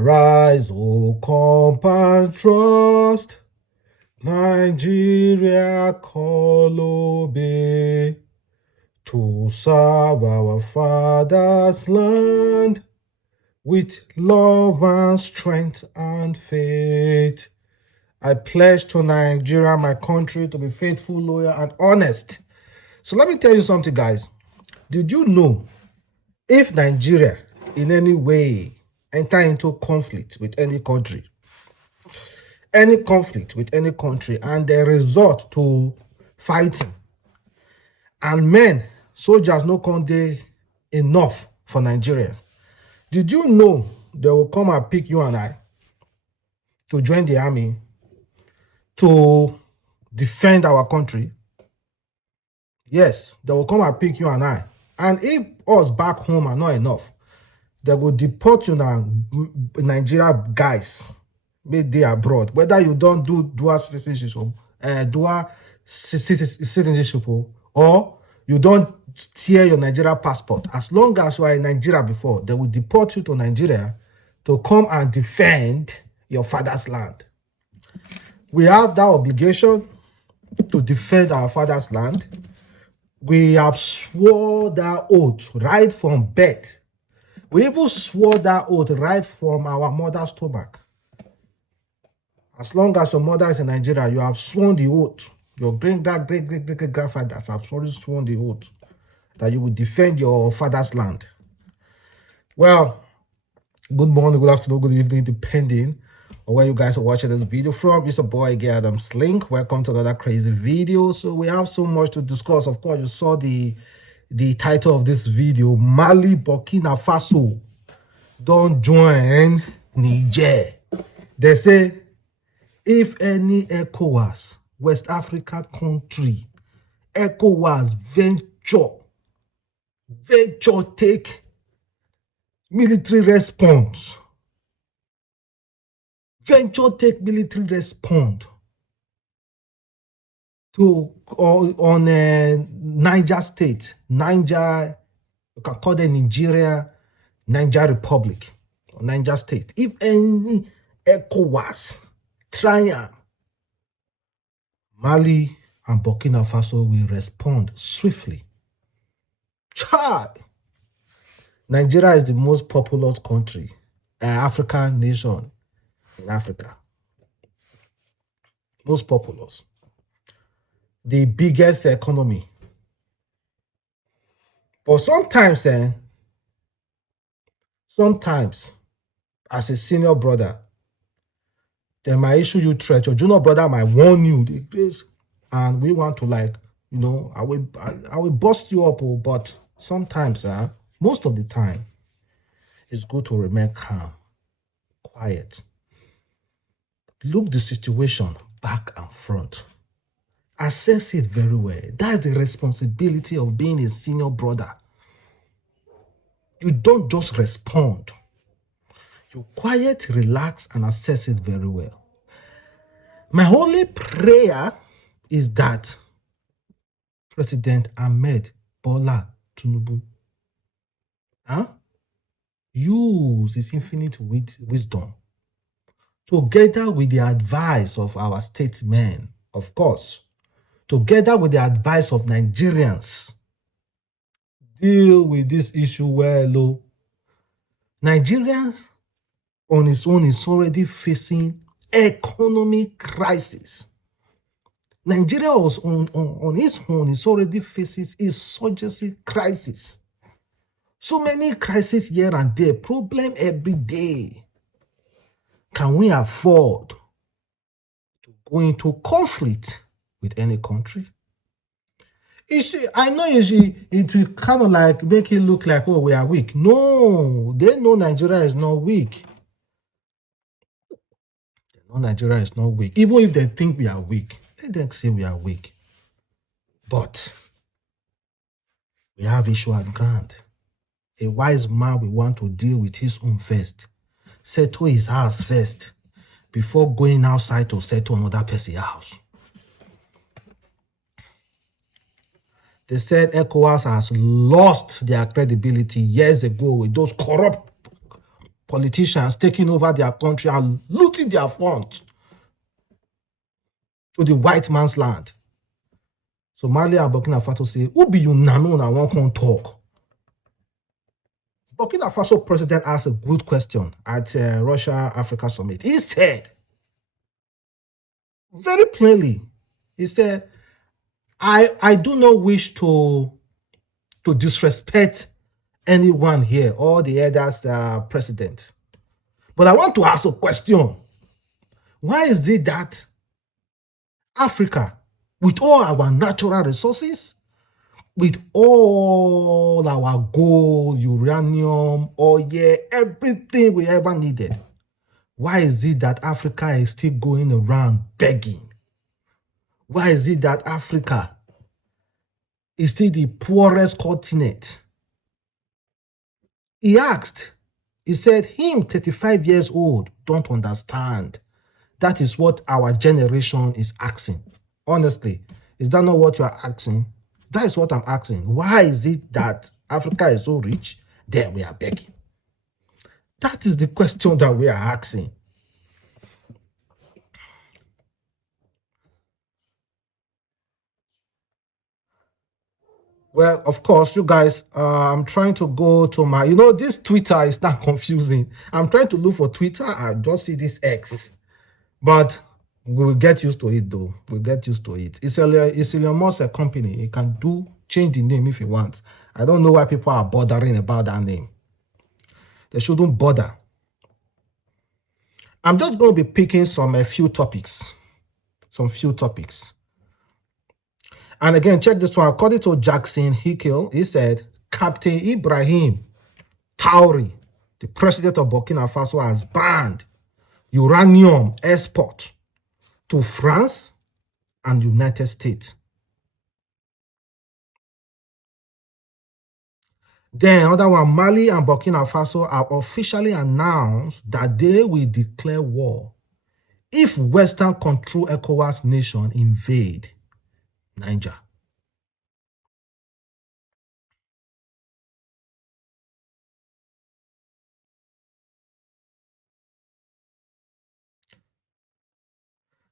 Arise, O come and trust. Nigeria call obey to serve our father's land with love and strength and faith. I pledge to Nigeria, my country, to be faithful, loyal, and honest. So let me tell you something, guys. Did you know if Nigeria in any way enter into conflict with any country, and they resort to fighting, and men, soldiers no come dey enough for Nigeria, did you know they will come and pick you and I to join the army to defend our country? Yes, they will come and pick you and I. And if us back home are not enough, they will deport you now, Nigeria guys, made they abroad. Whether you don't do dual citizenship, or you don't tear your Nigeria passport, as long as you are in Nigeria before, they will deport you to Nigeria to come and defend your father's land. We have that obligation to defend our father's land. We have swore that oath right from birth. We even swore that oath right from our mother's stomach. As long as your mother is in Nigeria, you have sworn the oath. Your great-grandfathers have already sworn the oath that you will defend your father's land. Well, good morning, good afternoon, good evening, depending on where you guys are watching this video from. It's a boy again, Adam's Link. Welcome to another crazy video. So we have so much to discuss. Of course, you saw the title of this video. Mali, Burkina Faso don't join Niger. They say if any ECOWAS, West Africa country, ECOWAS venture take military response, to on Niger state, Niger, you can call them Niger Republic, or Niger state. If any ECOWAS triumph, Mali and Burkina Faso will respond swiftly. Nigeria is the most populous country, African nation in Africa. Most populous. The biggest economy. But sometimes, as a senior brother, they might issue you threat. Your junior brother might warn you, and we want to, like, you know, I will bust you up. But sometimes, most of the time, it's good to remain calm, quiet. Look the situation back and front. Assess it very well. That's the responsibility of being a senior brother. You don't just respond. You quiet, relax, and assess it very well. My only prayer is that President Ahmed Bola Tinubu use his infinite wisdom, together with the advice of our statesmen, of course, together with the advice of Nigerians, deal with this issue well. Nigerians on its own is already facing economic crisis. Nigeria was on its own is already faces insurgency crisis. So many crises here and there, problem every day. Can we afford to go into conflict with any country? I know it will kind of like make it look like, oh, we are weak. No, they know Nigeria is not weak. They know Nigeria is not weak. Even if they think we are weak, let them say we are weak. But we have issue at ground. A wise man will want to deal with his own first. Settle his house first before going outside to settle another person's house. They said ECOWAS has lost their credibility years ago with those corrupt politicians taking over their country and looting their funds to the white man's land. So Mali and Burkina Faso say, who be you now and one can talk? Burkina Faso president asked a good question at Russia-Africa summit. He said, very plainly, he said, I do not wish to disrespect anyone here or the elders president. But I want to ask a question. Why is it that Africa, with all our natural resources, with all our gold, uranium, oil, everything we ever needed, why is it that Africa is still going around begging? Why is it that Africa is still the poorest continent? He asked, he said, him, 35 years old, don't understand. That is what our generation is asking. Honestly, is that not what you are asking? That is what I'm asking. Why is it that Africa is so rich, then we are begging? That is the question that we are asking. Well, of course, you guys, I'm trying to go to my, this Twitter is not confusing. I'm trying to look for Twitter. I just see this X. But we'll get used to it, though. We'll get used to it. It's Elon Musk, a company. He can change the name if he wants. I don't know why people are bothering about that name. They shouldn't bother. I'm just going to be picking a few topics. And again, check this one. According to Jackson Hickel, he said, Captain Ibrahim Traoré, the president of Burkina Faso, has banned uranium export to France and United States. Then another one, Mali and Burkina Faso have officially announced that they will declare war if Western control ECOWAS nation invade Niger.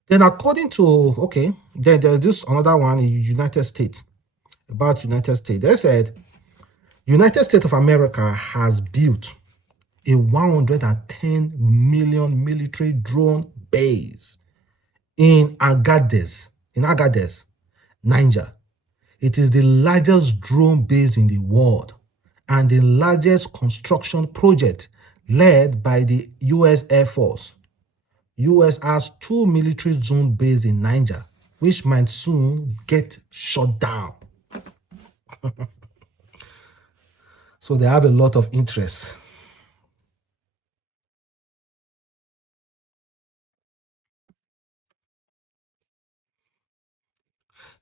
Then according to, then there's this another one in United States, about United States. They said, United States of America has built a 110 million military drone base in Agadez, Niger. It is the largest drone base in the world and the largest construction project led by the U.S. Air Force. U.S. has 2 military zone bases in Niger, which might soon get shut down. So they have a lot of interest.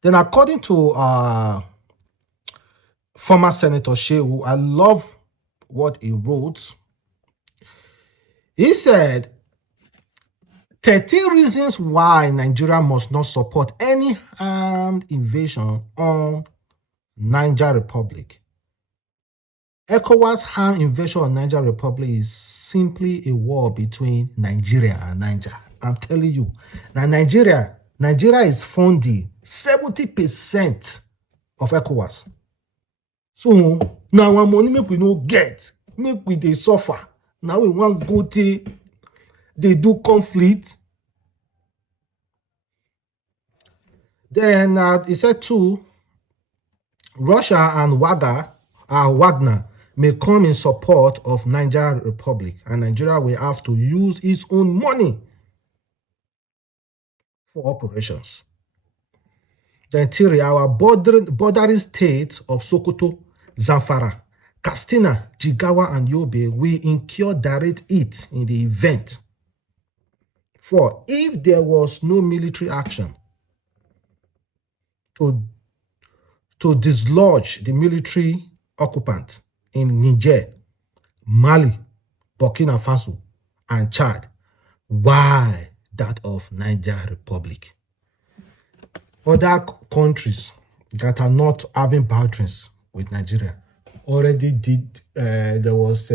Then according to former Senator Shehu, I love what he wrote. He said, 13 reasons why Nigeria must not support any armed invasion on Niger Republic. ECOWAS armed invasion on Niger Republic is simply a war between Nigeria and Niger. I'm telling you. Now, Nigeria is funding 70% of ECOWAS. So, now our money make we no get. Make we dey suffer. Now we want go to they do conflict. Then he said too, Russia and Wagner may come in support of Niger Republic, and Nigeria will have to use its own money for operations. Then Tiri, our bordering states of Sokoto, Zamfara, Katsina, Jigawa, and Yobe will incur direct hit in the event. For if there was no military action to dislodge the military occupant in Niger, Mali, Burkina Faso, and Chad, why that of Niger Republic? Other countries that are not having boundaries with Nigeria already did. There was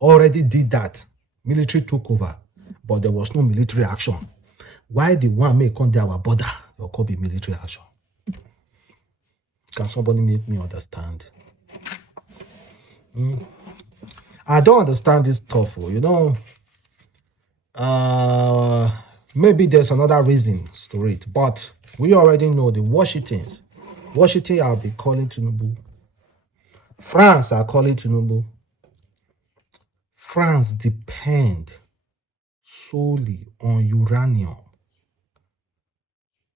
already did that. Military took over, but there was no military action. Why the one may come to our border? There could be military action. Can somebody make me understand? I don't understand this stuff. Maybe there's another reason to it, but we already know the Washington will be calling Tinubu. France are calling Tinubu. France depend solely on uranium.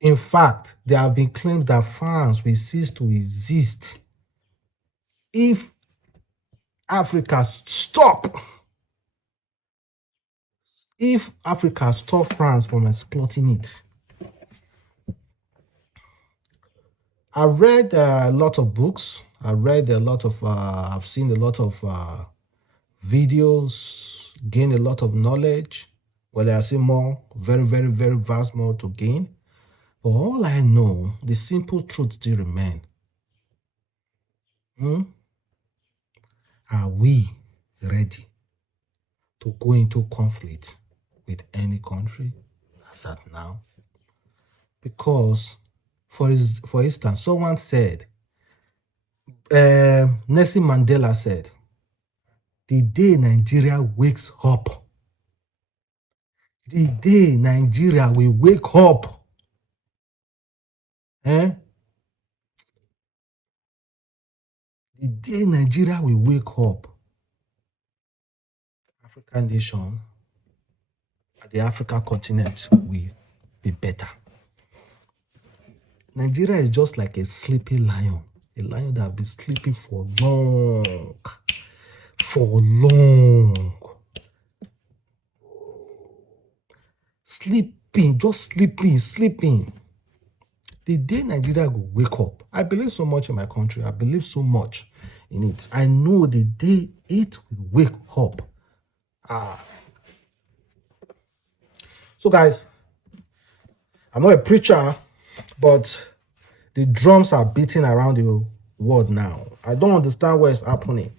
In fact, there have been claims that France will cease to exist if Africa stop France from exploiting it. I read a lot of books. I've seen a lot of videos, gained a lot of knowledge. Well, I see more, very, very, very vast more to gain. But all I know, the simple truth still remain. Are we ready to go into conflict with any country as at now? Because, for instance, someone said, Nelson Mandela said, the day Nigeria wakes up, the day Nigeria will wake up, the day Nigeria will wake up, African nation, the African continent will be better. Nigeria is just like a sleeping lion, a lion that has been sleeping for long. Sleeping, just sleeping. The day Nigeria will wake up, I believe so much in my country. I believe so much in it. I know the day it will wake up. So guys, I'm not a preacher, but the drums are beating around the world now. I don't understand what is happening.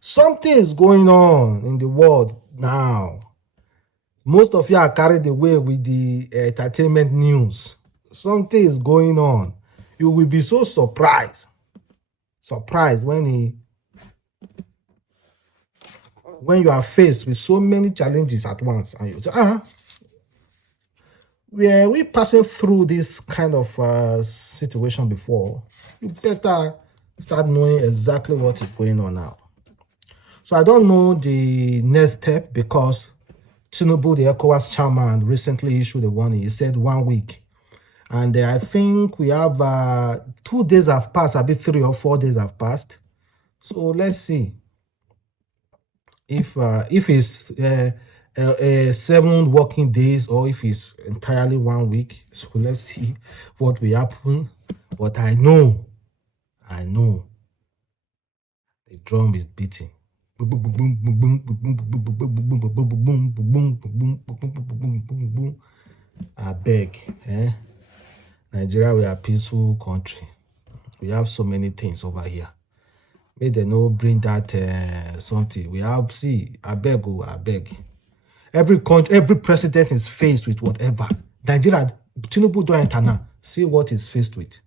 Something is going on in the world now. Most of you are carried away with the entertainment news. Something is going on. You will be so surprised when you are faced with so many challenges at once, and you say, were we passing through this kind of situation before? You better start knowing exactly what is going on now. So I don't know the next step, because Tinubu, the ECOWAS chairman, recently issued a warning. He said 1 week. And I think we have 2 days have passed, maybe 3 or 4 days have passed. So let's see if it's 7 working days or if it's entirely 1 week. So let's see what will happen. But I know the drum is beating. I beg, Nigeria, we are a peaceful country. We have so many things over here. May they no bring that something. We have, I beg. Every country, every president is faced with whatever. Nigeria, Tinubu don't enter now. See what is faced with.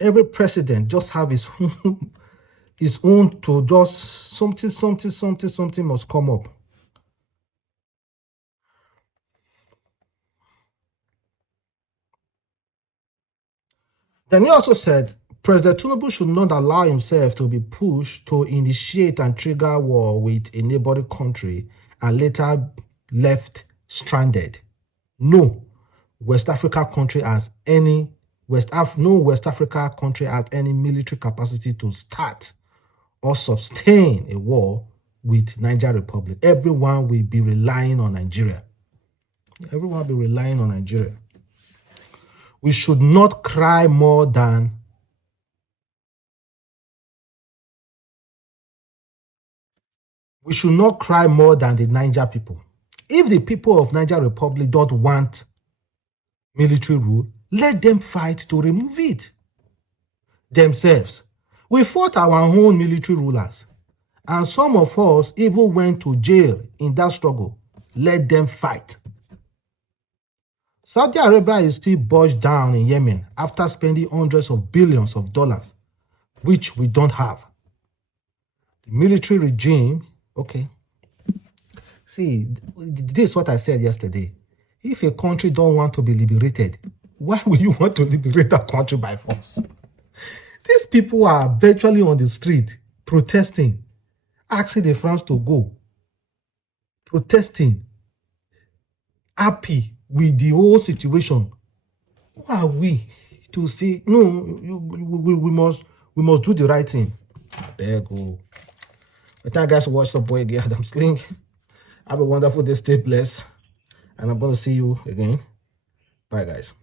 Every president just have his own to just something must come up. Then he also said President Tinubu should not allow himself to be pushed to initiate and trigger war with a neighboring country and later left stranded. No West Africa country has any military capacity to start or sustain a war with Niger Republic. Everyone will be relying on Nigeria. We should not cry more than the Niger people. If the people of Niger Republic don't want military rule, let them fight to remove it themselves. We fought our own military rulers, and some of us even went to jail in that struggle. Let them fight. Saudi Arabia is still bogged down in Yemen after spending hundreds of billions of dollars, which we don't have. The military regime, okay. See, this is what I said yesterday. If a country don't want to be liberated, why will you want to liberate that country by force? These people are virtually on the street protesting, asking the France to go, protesting, happy with the whole situation. Who are we to say, no, we must do the right thing? There you go. But thank you guys for watching the boy again, Adam Slink. Have a wonderful day, stay blessed, and I'm going to see you again. Bye, guys.